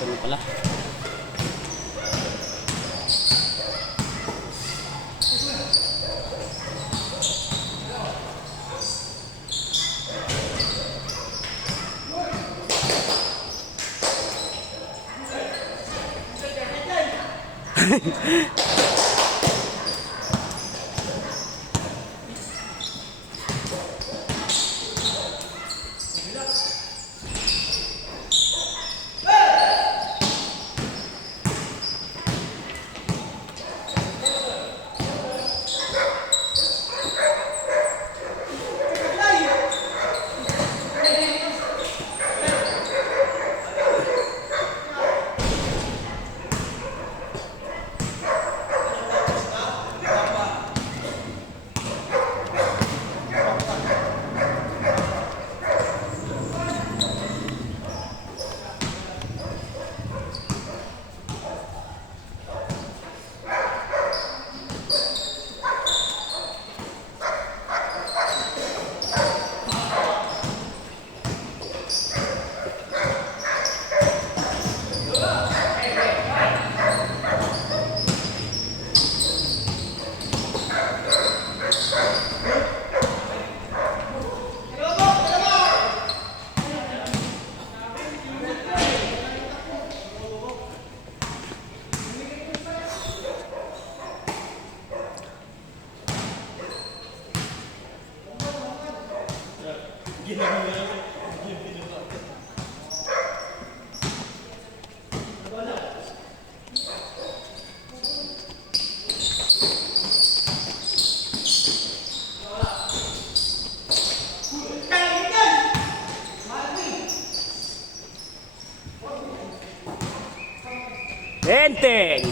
Ganun pala. Enteng.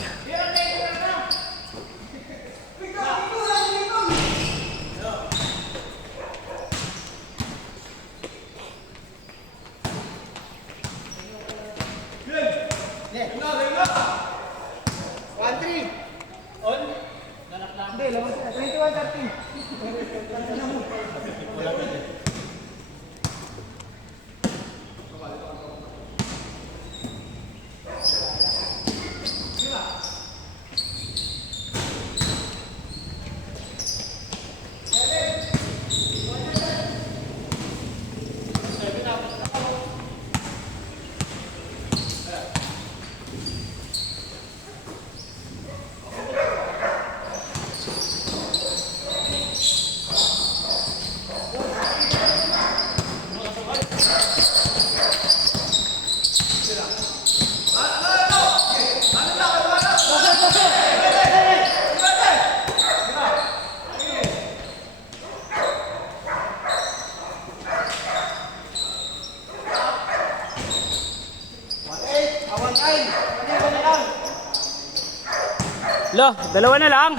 Lo, dalawa na lang.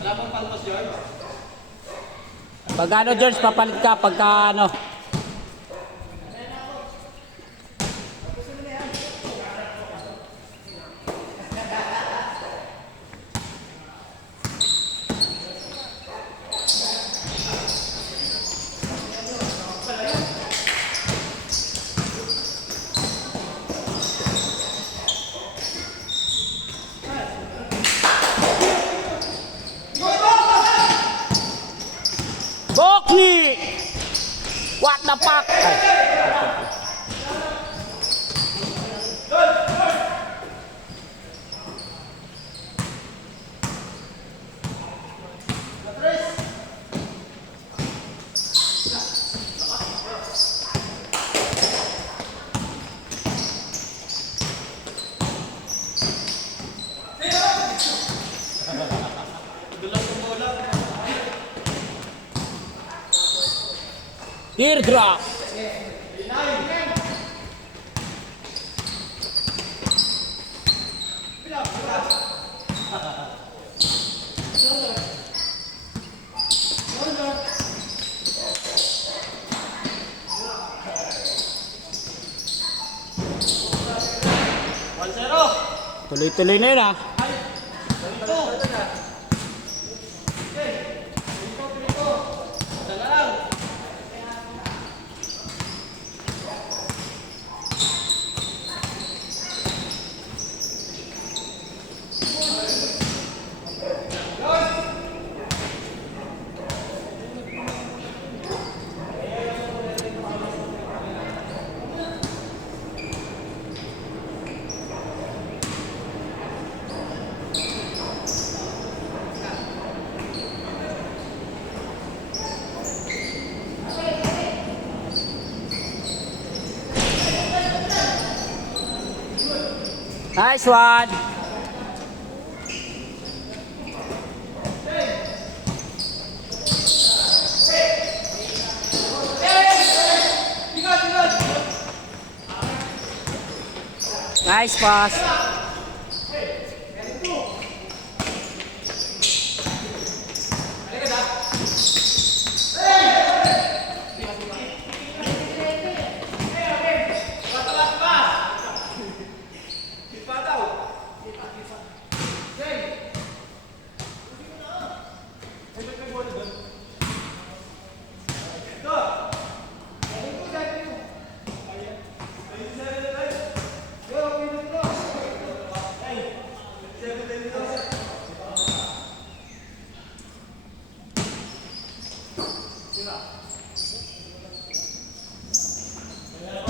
Wala pang palmas, George. Pag ano, George, papalit ka pagka ano. Bokni! What the fuck? Ay. Teardrop. Tuloy-tuloy na yun ah. Nice one. Nice pass.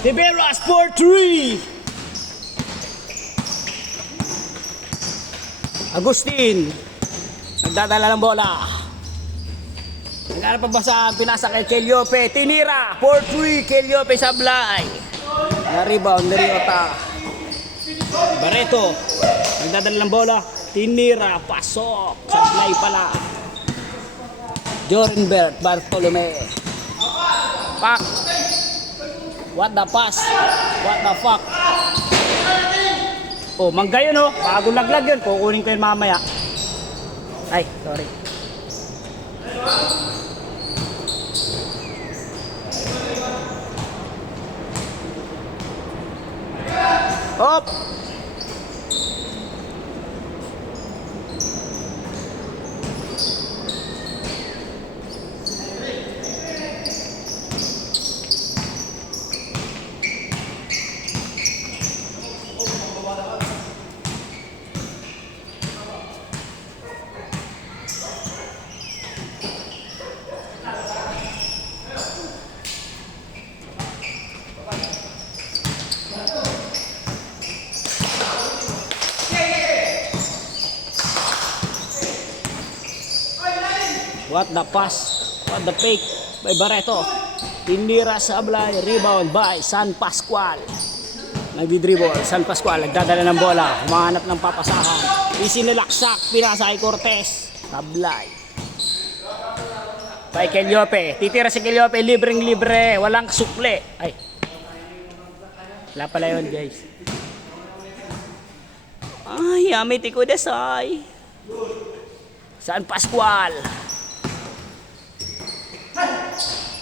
Tiberas for 3. Agustin nagdadala ng bola. Naghanap pa ba sa pinasa kay Keliope? Tinira for 3. Keliope sablay. Na-rebound ni Riota. Barreto nagdadala ng bola. Tinira, pasok. Sablay pala. Jorenbert Bartolome. Pak. What the pass? What the fuck? Oh, mangga yun oh. Bagong laglag yun. Kukunin ko yun mamaya. Ay, sorry. Hop! What the pass? What the fake by Barreto? Tinira sa ablay. Rebound by San Pascual. Nagdi-dribble. San Pascual nagdadala ng bola. Humahanap ng papasahan. Isinilaksak. Pinasa kay Cortez. Tablay. By Keliope. Titira si Keliope. Libreng-libre. Walang sukle. Ay. Wala pala yun guys. Ay, yamiti ko desay. San Pascual.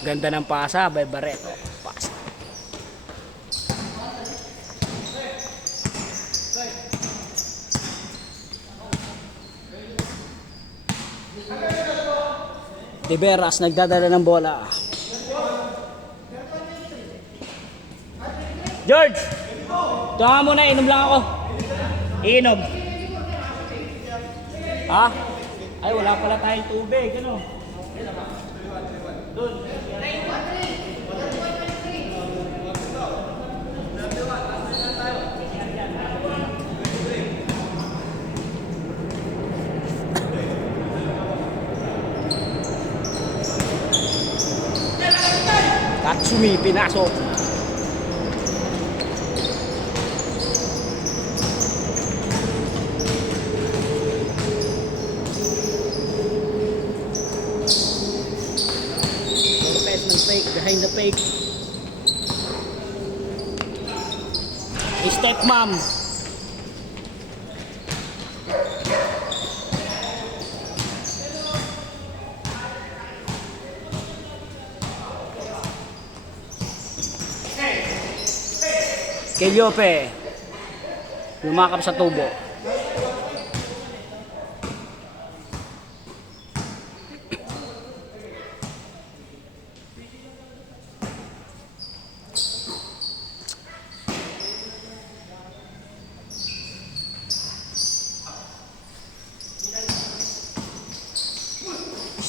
Ganda ng pasa by Barreto. Pasa. Tiberas nagdadala ng bola. George! Tuwa muna, inom lang ako. Inom. Ha? Ay, wala pala tayong tubig. Ano? Doon. Katsumi pinasok. Behind the fake. Step mom. Keliope. Lumakap sa tubo.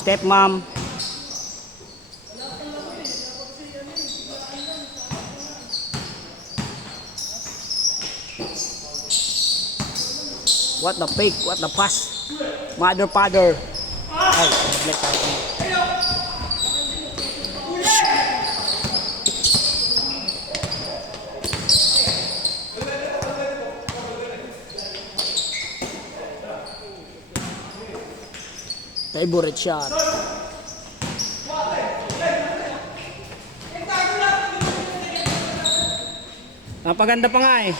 Step mom. What the fake? What the pass? Mother, father. Ay, nag-let tayo. Favorite shot. Napaganda pa nga eh.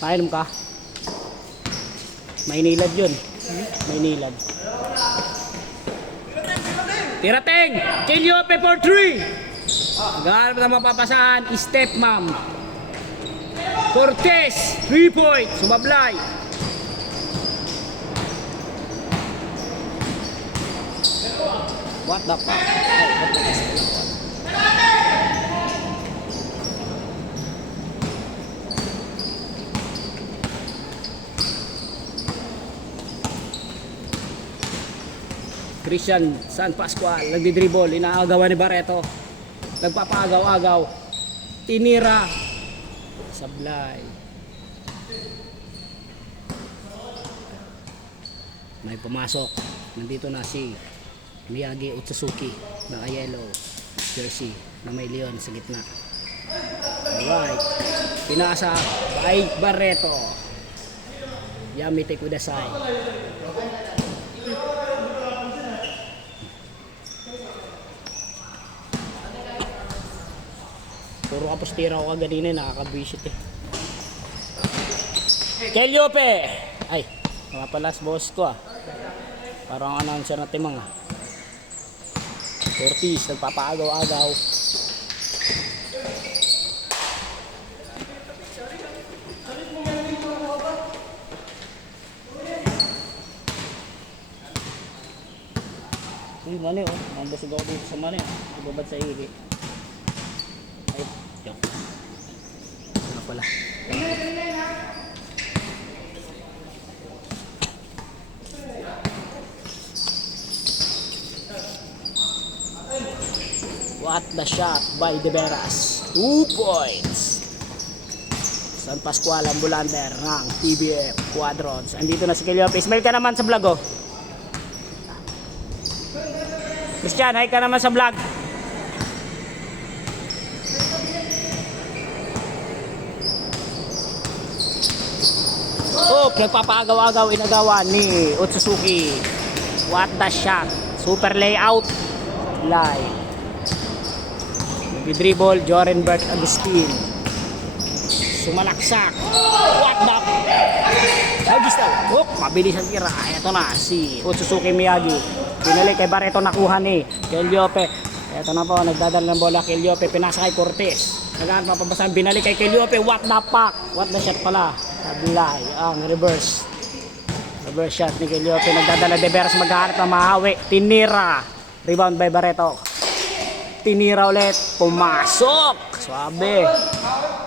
Painom ka? May nilad yun. May nilad. Tirating! Kelyope for 3! Naghahanap na mapapasahan. Step ma'am. Cortez! 3 point. Sumablay. What the fuck? Christian San Pascual nagdi-dribble, inaagawan ni Barreto, nagpapaagaw-agaw, tinira, sablay. May pumasok, nandito na si Miyagi Otsutsuki, naka-yellow jersey na may leon sa gitna. Alright, pinasa by Barreto, Yamite Kudasai. Puro kapos tira ko kaganina, nakakabwisit eh. Kelyope! Ay, mga palas boss ko ah. Parang announcer na timang ah. Ortiz, nagpapaagaw-agaw. Uy, mani oh. Mambusog ako dito sa mani ah. Ibabad sa higi. Ay, joke. Ano pala? What the shot by De Veras. 2 points. San Pascual ang bulander ng TBF Quadrons. Andito na si Kelyope. Smile ka naman sa vlog oh. Christian, hi ka naman sa vlog. Oh, nagpapaagaw-agaw, inagawan ni Otsutsuki. What the shot. Super layout. Live. Nag-dribble, Jorenbert Agustin. Sumalaksak. What the... Oh, mabilis ang tira. Ito na, si Otsutsuki Miyagi. Pinali kay Barreto, nakuha ni Kelyope. Ito na po, nagdadala ng bola Kelyope. Pinasa kay Cortez. Naghaan papabasan, binalik kay Kelyope. What the fuck? What the shot pala. Sablay, ang reverse. Reverse shot ni Kelyope. Nagdadala De Veras, maghahanap ng mahawi. Tinira. Rebound by Barreto. Tinira ulit. Pumasok. Swabe.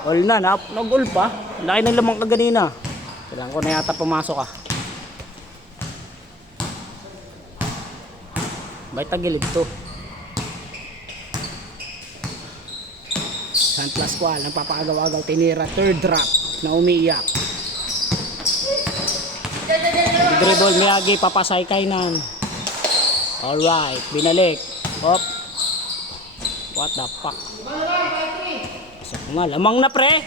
All na, nag-all pa. Laki ng lamang kaganina. Kailangan ko na yata pumasok ah. May tagilid to. San Pascual, nagpapaagaw-agaw, tinira. Third drop na umiiyak. Dribble Miyagi, papasay kainan. Alright, binalik. Hop. What the fuck? Pasok nga, lamang na pre.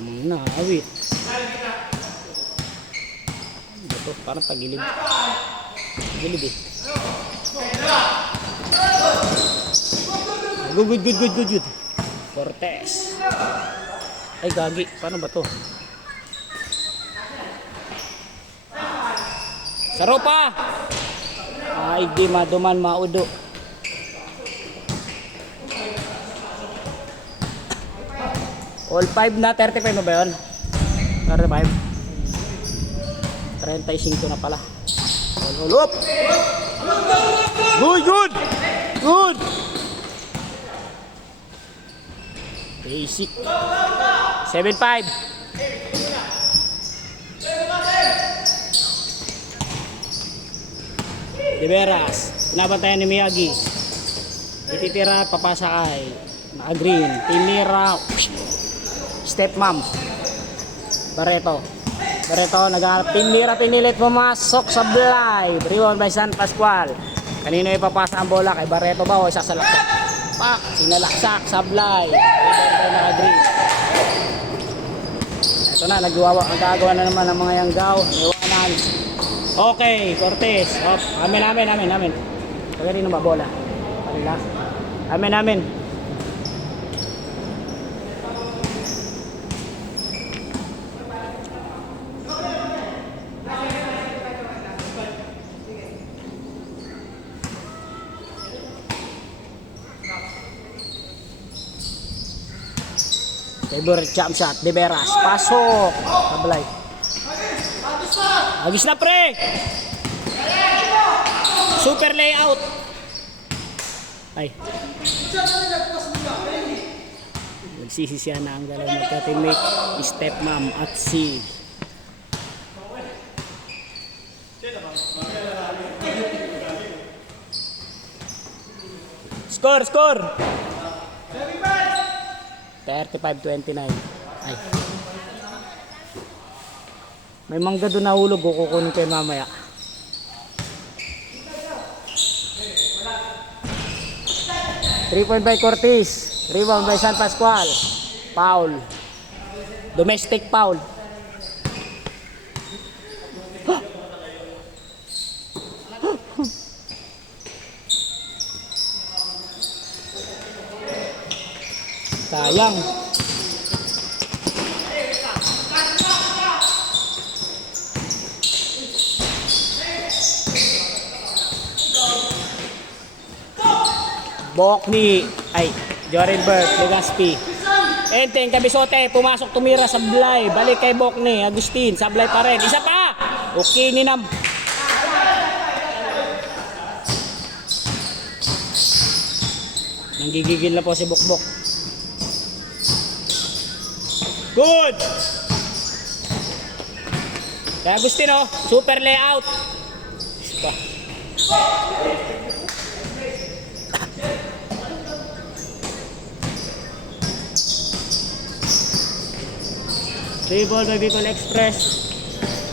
Lamang na, awit. Ito, parang tagilid. Tagilid eh. Good. Cortez. Ay, gagi. Paano ba to? Saro pa! Ay, di maduman, maudo. All 5 na, 35 na ba yun? 35. 35 na pala. All up! Good! Basic. 7-5. De Veras. Pinabantayan ni Miyagi. Ititira, papasa kay Naka-green. Tinira. Step mom. Barreto. Barreto naghahanap. Tinira, pinilit pumasok sa Bly. Rebound by San Pascual. Kanino ipapasa ang bola? Kay Barreto ba o sasalaksak? Pak! Sinalaksak sa Bly. Rebound by naka-green. Ito na, nagagawa na naman ng mga Yanggaw. Iwanan. Okay, Cortez. Hop. Amin. Pagkali ba bola? Pagkala. Amin. Favorite jump shot, De Veras. Pasok. Tablay. Agis na pre. Super layout. Ay. Nagsisisiyan na ang dalawang magka-teammate. Step mom at si. Score. 35-29. Ay. May mangga doon nahulog ko, kukunin kayo mamaya. Three-point by Cortez. Rebound by San Pascual. Foul. Domestic foul. Sayang. Bokni, ay, Jorin Bert, Legaspi. Enteng, Kabisote, pumasok, tumira sa Bly. Balik kay Bokni, Agustin, sa Bly pa rin. Isa pa! Okay, Ninam. Nanggigigil na po si Bokbok. Good! Kay Agustin, oh, super layout. Isa pa. Three ball by Bicol Express.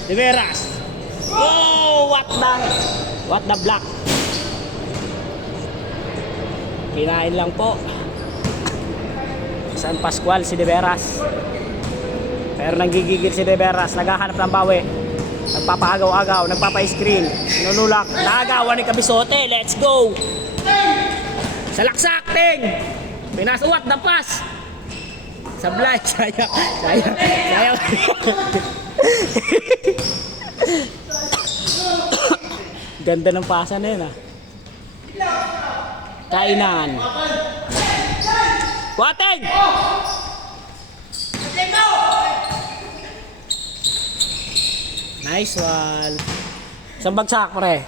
De Veras. Oh, what the block. Kinain lang po. San Pascual si De Veras. Pero nanggigigil si De Veras. Naghahanap ng bawi. Nagpapaagaw-agaw. Nagpapa-screen. Nunulak. Naagawan ni Kabisote. Let's go. Salaksak. Ting. Pinasuwat na pass. Sablay, sayang. Ganda ng pasa na yun, ah. Kainan. Kuating! Nice one. Isang bagsak, pre.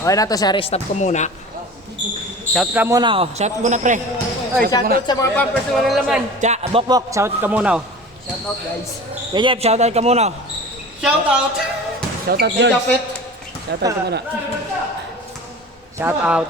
Okay na to, sir. Stop ko muna. Shout ka muna, oh. Shout muna, pre. Oy, shoutout sa mga pampers na walang laman. Bok, shout ka muna, oh. Shoutout, guys. Jejep, shout out ka muna, oh. Shoutout. Shout out, George. Shout out ka muna. Shout out.